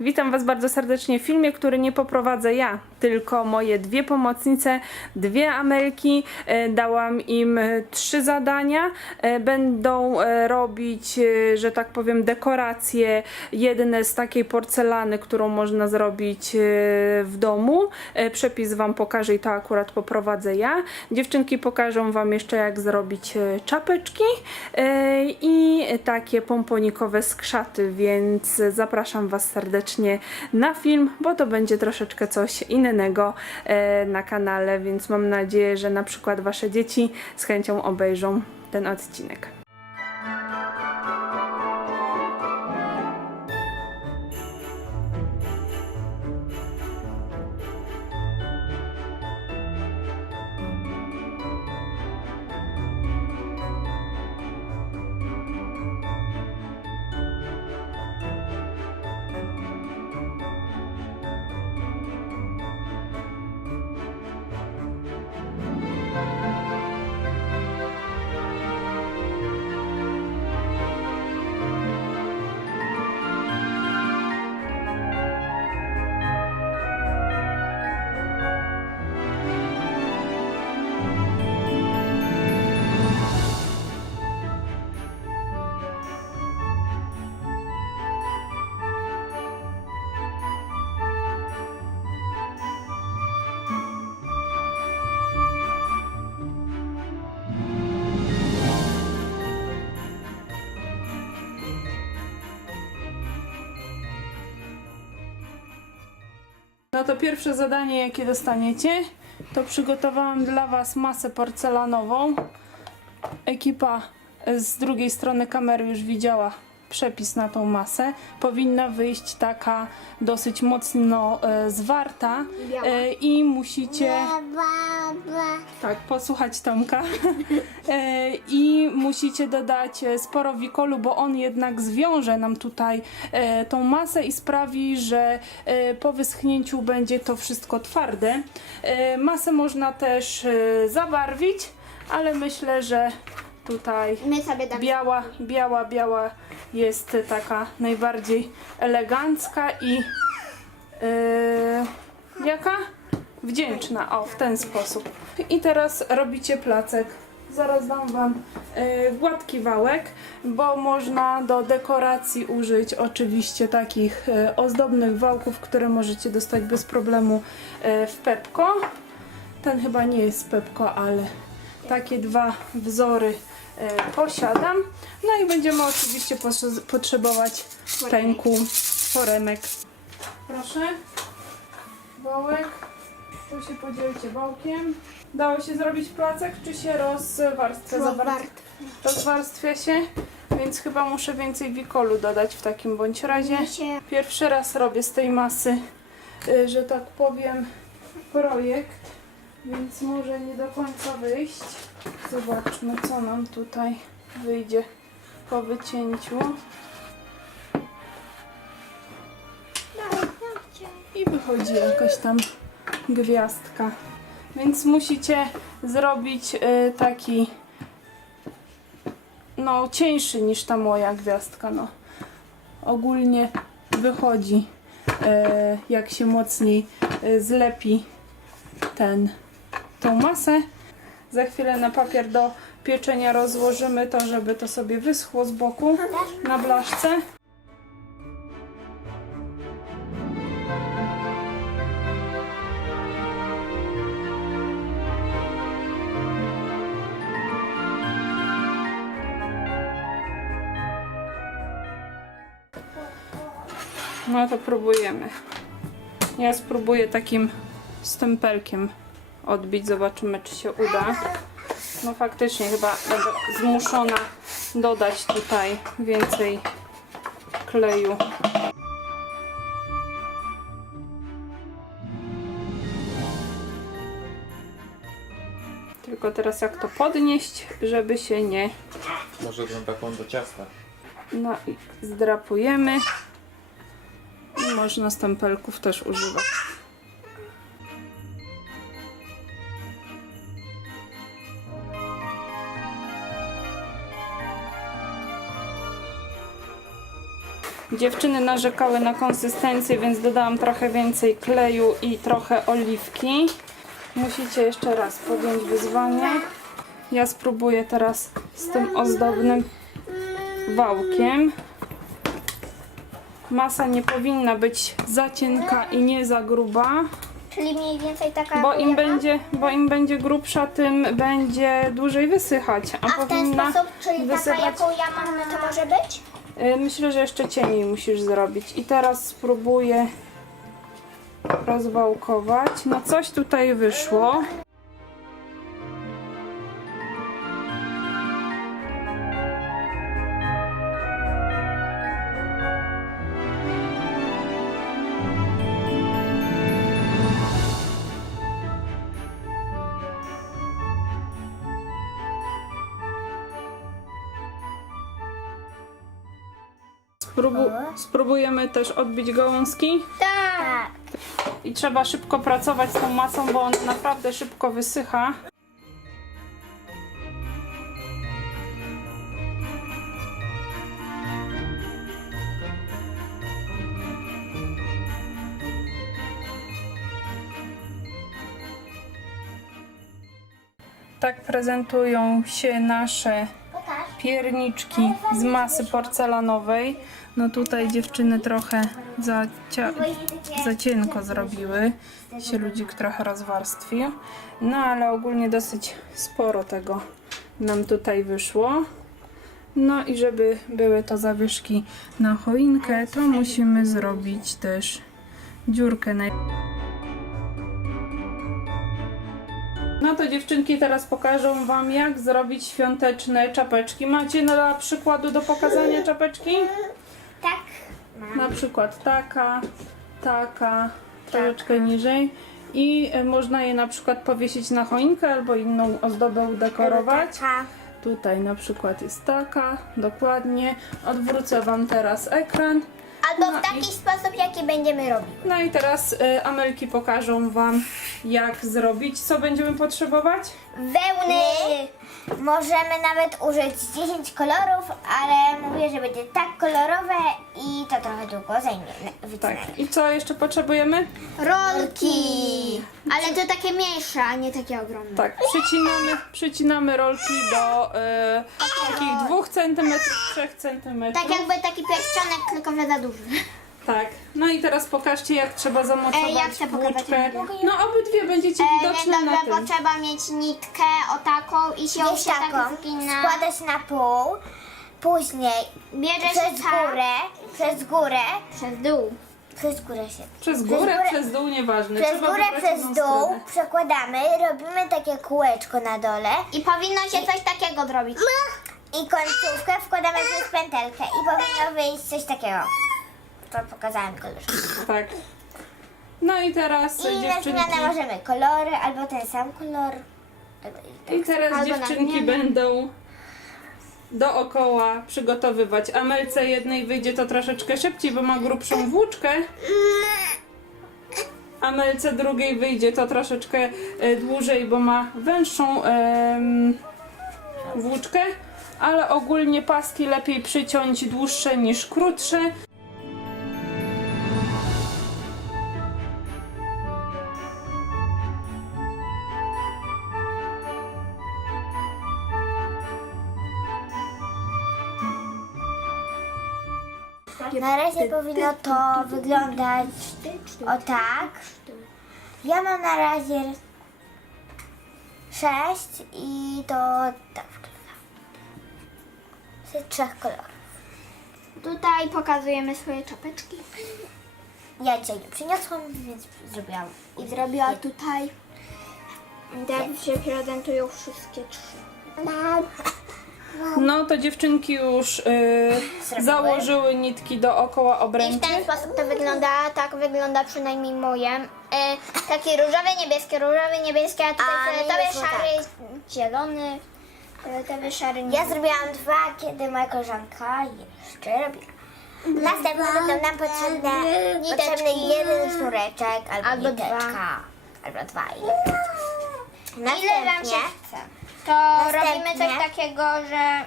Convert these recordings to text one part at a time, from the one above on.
Witam Was bardzo serdecznie w filmie, który nie poprowadzę ja, tylko moje dwie pomocnice, dwie Amelki. E, Dałam im e, trzy zadania. E, Będą robić, że tak powiem, dekoracje. Jedne z takiej porcelany, którą można zrobić w domu. Przepis Wam pokażę i to akurat poprowadzę ja. Dziewczynki pokażą Wam jeszcze, jak zrobić czapeczki i takie pomponikowe skrzaty, więc zapraszam Was serdecznie na film, bo to będzie troszeczkę coś innego e, na kanale, więc mam nadzieję, że na przykład Wasze dzieci z chęcią obejrzą ten odcinek. No to pierwsze zadanie, jakie dostaniecie, to przygotowałam dla Was masę porcelanową. Ekipa z drugiej strony kamery już widziała przepis na tą masę. Powinna wyjść taka dosyć mocno e, zwarta e, i musicie tak, posłuchać Tomka. E, I musicie dodać e, sporo wikolu, bo on jednak zwiąże nam tutaj e, tą masę i sprawi, że e, po wyschnięciu będzie to wszystko twarde. E, Masę można też e, zabarwić, ale myślę, że tutaj My sobie damy. biała, biała, biała jest taka najbardziej elegancka i yy, jaka? Wdzięczna, o w ten sposób. I teraz robicie placek. Zaraz dam Wam yy, gładki wałek, bo można do dekoracji użyć oczywiście takich yy, ozdobnych wałków, które możecie dostać bez problemu yy, w Pepko. Ten chyba nie jest Pepko, ale takie dwa wzory posiadam. No i będziemy oczywiście potrzebować pęku, foremek. Proszę. Wałek. Tu się podzielcie wałkiem. Dało się zrobić placek, czy się rozwarstwia bardzo? Rozwarstwia się, więc chyba muszę więcej wikolu dodać w takim bądź razie. Pierwszy raz robię z tej masy, y, że tak powiem, projekt, więc może nie do końca wyjść. Zobaczmy, co nam tutaj wyjdzie po wycięciu. I wychodzi jakaś tam gwiazdka. Więc musicie zrobić y, taki no cieńszy niż ta moja gwiazdka. No. Ogólnie wychodzi e, jak się mocniej e, zlepi ten tą masę. Za chwilę na papier do pieczenia rozłożymy to, żeby to sobie wyschło z boku na blaszce. No to próbujemy. Ja spróbuję takim stempelkiem odbić, zobaczymy czy się uda. No faktycznie chyba będę zmuszona dodać tutaj więcej kleju. Tylko teraz jak to podnieść, żeby się nie Może tą taką do ciasta. no i zdrapujemy. I można stempelków też używać. Dziewczyny narzekały na konsystencję, więc dodałam trochę więcej kleju i trochę oliwki. Musicie jeszcze raz podjąć wyzwanie. Ja spróbuję teraz z tym ozdobnym wałkiem. Masa nie powinna być za cienka i nie za gruba, Czyli mniej więcej taka bo im będzie, bo im będzie grubsza, tym będzie dłużej wysychać. A, A w ten powinna sposób, czyli taka wysychać. jaką ja mam, no to może być? Y, Myślę, że jeszcze cieniej musisz zrobić. I teraz spróbuję rozwałkować. No coś tutaj wyszło. Spróbu spróbujemy też odbić gałązki. Tak. I trzeba szybko pracować z tą masą, bo ona naprawdę szybko wysycha. Tak prezentują się nasze. Pierniczki z masy porcelanowej. No tutaj dziewczyny trochę za, za cienko zrobiły. Się ludzik trochę rozwarstwił. No ale ogólnie dosyć sporo tego nam tutaj wyszło. No i żeby były to zawieszki na choinkę, to musimy zrobić też dziurkę na No to dziewczynki teraz pokażą Wam jak zrobić świąteczne czapeczki. Macie na przykładu do pokazania czapeczki? Tak. Na przykład taka, taka, troszeczkę niżej. I e, można je na przykład powiesić na choinkę albo inną ozdobę udekorować. Tutaj na przykład jest taka, dokładnie. Odwrócę Wam teraz ekran. Albo No w taki i- sposób, jaki będziemy robić. No i teraz y, Amelki pokażą Wam jak zrobić. Co będziemy potrzebować? Wełny. Możemy nawet użyć 10 kolorów, ale mówię, że będzie tak kolorowe i to trochę długo zajmie. Tak. I co jeszcze potrzebujemy? Rolki. Ale to takie mniejsze, a nie takie ogromne. Tak, przycinamy, przycinamy rolki do y, takich 2 cm, 3 cm. Tak jakby taki pierścionek, tylko że za duży. Tak. No i teraz pokażcie jak trzeba zamocować E, pokazać, włóczkę. jak mogę. No obydwie będziecie E, widoczne więc na dobrze, tym. bo trzeba mieć nitkę o taką i się Wiesz się tak taką, zgina. składasz na pół, później Bierzesz przez tak górę, przez górę, przez dół. przez górę się. Przez górę, przez dół, nieważne. Przez trzeba górę, wybrać przez jedną dół stronę. przekładamy, robimy takie kółeczko na dole I powinno się coś takiego zrobić. i końcówkę wkładamy przez pętelkę i powinno wyjść coś takiego. To pokazałem koleżance. Tak. No i teraz I na dziewczynki. zmianę możemy kolory, albo ten sam kolor. albo i I teraz Albo na dziewczynki zmianę. będą dookoła przygotowywać. Amelce jednej wyjdzie to troszeczkę szybciej, bo ma grubszą włóczkę. Amelce drugiej wyjdzie to troszeczkę e, dłużej, bo ma węższą em, włóczkę. Ale ogólnie paski lepiej przyciąć dłuższe niż krótsze. Na razie powinno to wyglądać o tak. Ja mam na razie sześć i to tak wygląda. Z trzech kolorów. Tutaj pokazujemy swoje czapeczki. Ja dzisiaj nie przyniosłam, więc zrobiłam. I zrobiła tutaj. Tak się prezentują wszystkie trzy. No to dziewczynki już y, założyły nitki dookoła I w obręczy. ten sposób to wygląda, tak wygląda przynajmniej moje. E, takie różowe, niebieskie, różowe, niebieskie, a tutaj A, no fioletowy, jest szary, zielony, fioletowy, szary, Ja zrobiłam dwa, kiedy moja koleżanka jeszcze robiła. Następnie będą nam potrzebne, Niteczki. potrzebny jeden sznureczek albo, Albo niteczka. dwa. Albo dwa. I Ile wam się następnie, chce? To Następnie- robimy coś takiego, że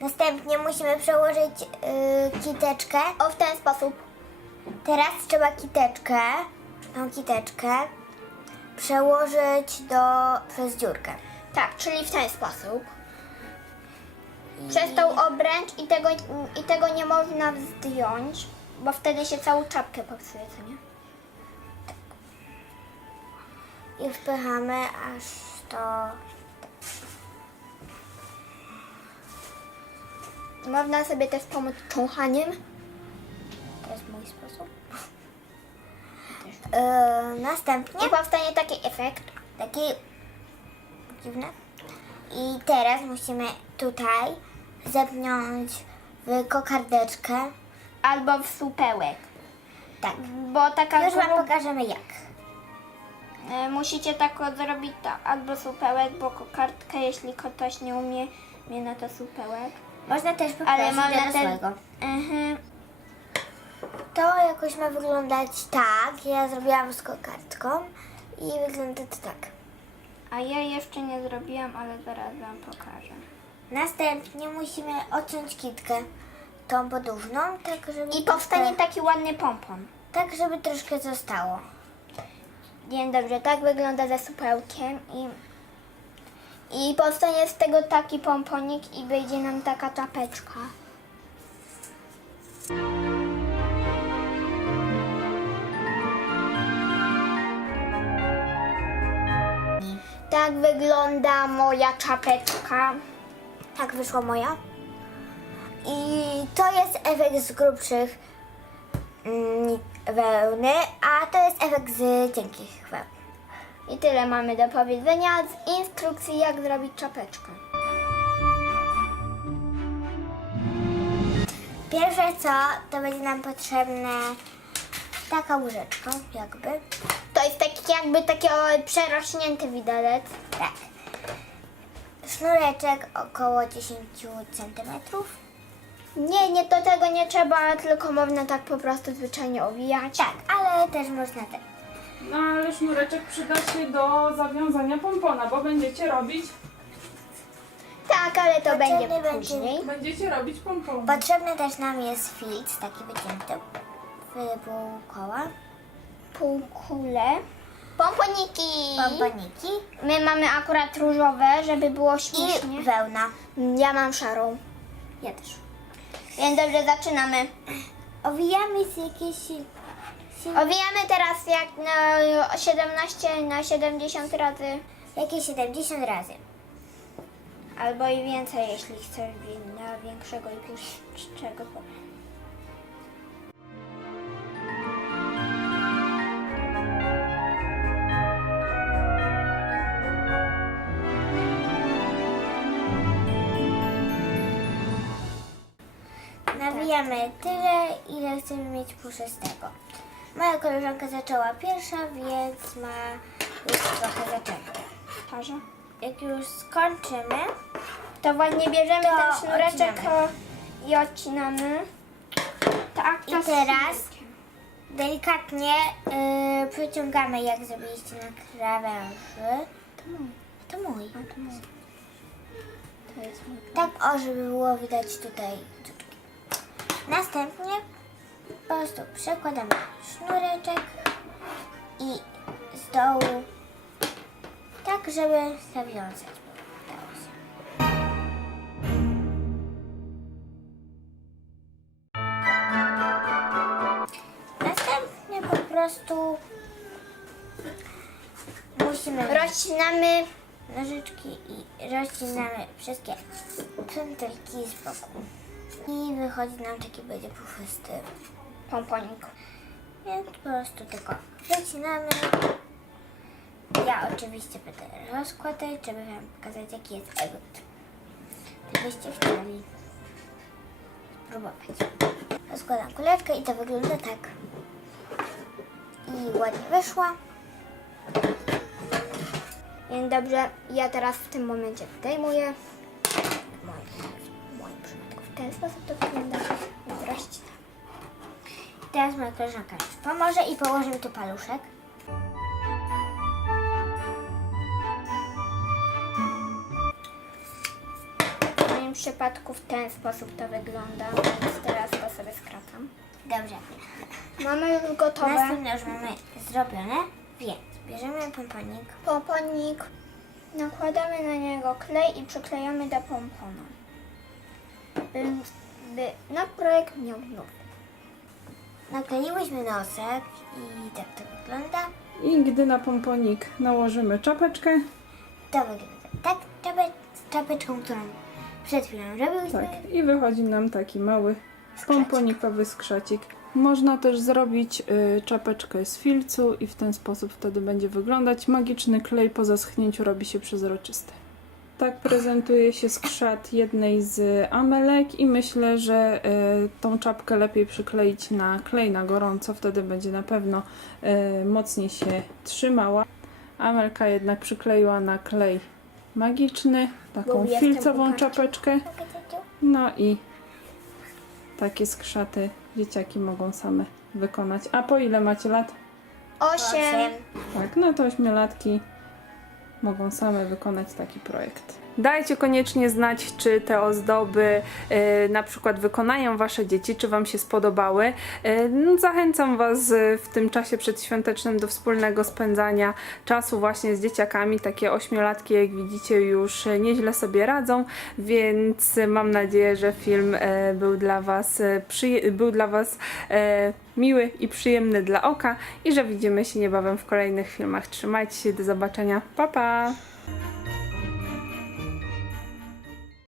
Następnie musimy przełożyć yy, kiteczkę. O, w ten sposób. Teraz trzeba kiteczkę, tą kiteczkę przełożyć do, przez dziurkę. Tak, czyli w ten sposób. Przez tą obręcz i tego, i tego nie można zdjąć, bo wtedy się całą czapkę popsuje, co nie? I wpychamy aż to... Można sobie też pomóc cząchaniem. To jest mój sposób. Yy, następnie I powstanie taki efekt. taki dziwny. I teraz musimy tutaj zepnąć w kokardeczkę. Albo w supełek. Tak. Bo taka Już Wam pokażemy jak. E, Musicie tak zrobić to albo supełek, bo kokardkę, jeśli ktoś nie umie, mnie na to supełek. Można też poprosić ten... dorosłego. Mhm. To jakoś ma wyglądać tak. Ja zrobiłam z kokardką i wygląda to tak. A ja jeszcze nie zrobiłam, ale zaraz wam pokażę. Następnie musimy odciąć kitkę, tą podłużną, tak żeby I powstanie taki ładny pompon. tak żeby troszkę zostało. Dzień dobrze, tak wygląda ze supełkiem i, i powstanie z tego taki pomponik i wyjdzie nam taka czapeczka. Tak wygląda moja czapeczka. Tak wyszła moja. I to jest efekt z grubszych mm, wełny, a to jest efekt z cienkich wełn. I tyle mamy do powiedzenia z instrukcji, jak zrobić czapeczkę. Pierwsze co, to będzie nam potrzebne taka łyżeczka, jakby. To jest taki jakby taki o, przerośnięty widelec. Tak. Sznureczek około 10 cm. Nie, nie, do tego nie trzeba, tylko można tak po prostu zwyczajnie owijać. Tak, ale też można tak. No ale sznureczek przyda się do zawiązania pompona, bo będziecie robić, Tak, ale to Potrzebny będzie będzie- później. będziecie robić pompon. Potrzebny też nam jest filc, taki wycięty w pół koła. Półkule. Pomponiki. Pomponiki My mamy akurat różowe, żeby było i śmiesznie. wełna. Ja mam szarą. Ja też. Więc dobrze, zaczynamy. Owijamy z jakieś... Owijamy teraz jak na 17 na 70 razy. Jakieś 70 razy. Albo i więcej, jeśli chcesz na większego i dłuższego. Nawijamy tyle, ile chcemy mieć puszystego. Moja koleżanka zaczęła pierwsza, więc ma już trochę zaczęte. Parze. Jak już skończymy, To właśnie bierzemy To ten sznureczek odcinamy. i odcinamy. Tak, I teraz? delikatnie yy, przeciągamy, jak zrobiliście na krawęży. To mój. To mój. To jest mój. Tak, o, żeby było widać tutaj. Następnie po prostu przekładamy sznureczek i z dołu tak, żeby zawiązać. Następnie po prostu musimy Rozcinamy. nożyczki i rozcinamy wszystkie pętelki z boku. I wychodzi nam taki będzie puchysty. Pomponik. Więc po prostu tylko wycinamy. Ja oczywiście będę rozkładać, żeby wam pokazać jaki jest efekt. Gdybyście chcieli spróbować. Rozkładam kuleczkę i to wygląda tak. I ładnie wyszła. Więc dobrze, ja teraz w tym momencie zdejmuję. Sposób to wygląda. Rozcinam. Teraz moja koleżanka już pomoże i położymy tu paluszek. W moim przypadku w ten sposób to wygląda, więc teraz to sobie skracam. Dobrze. Mamy już gotowe. Następne już mamy zrobione, więc bierzemy pomponik. Pomponik. Nakładamy na niego klej i przyklejamy do pompona. By, na projekt miał znów. Nakleiłyśmy nosek i tak to wygląda. I gdy na pomponik nałożymy czapeczkę, To wygląda tak, z czapeczką, którą przed chwilą robiłyśmy. tak, i wychodzi nam taki mały pomponikowy skrzacik. Można też zrobić y, czapeczkę z filcu i w ten sposób wtedy będzie wyglądać. Magiczny klej po zaschnięciu robi się przezroczysty. Tak prezentuje się skrzat jednej z amelek i myślę, że y, tą czapkę lepiej przykleić na klej na gorąco, wtedy będzie na pewno y, mocniej się trzymała. Amelka jednak przykleiła na klej magiczny, taką filcową czapeczkę. No i takie skrzaty dzieciaki mogą same wykonać. A po ile macie lat? Osiem. Tak, no to ośmiolatki mogą same wykonać taki projekt. Dajcie koniecznie znać, czy te ozdoby e, na przykład wykonają Wasze dzieci, czy Wam się spodobały. E, no, zachęcam Was e, w tym czasie przedświątecznym do wspólnego spędzania czasu właśnie z dzieciakami. Takie ośmiolatki, jak widzicie, już nieźle sobie radzą, więc mam nadzieję, że film był dla Was, przyje- był dla was miły i przyjemny dla oka i że widzimy się niebawem w kolejnych filmach. Trzymajcie się, do zobaczenia. Pa pa!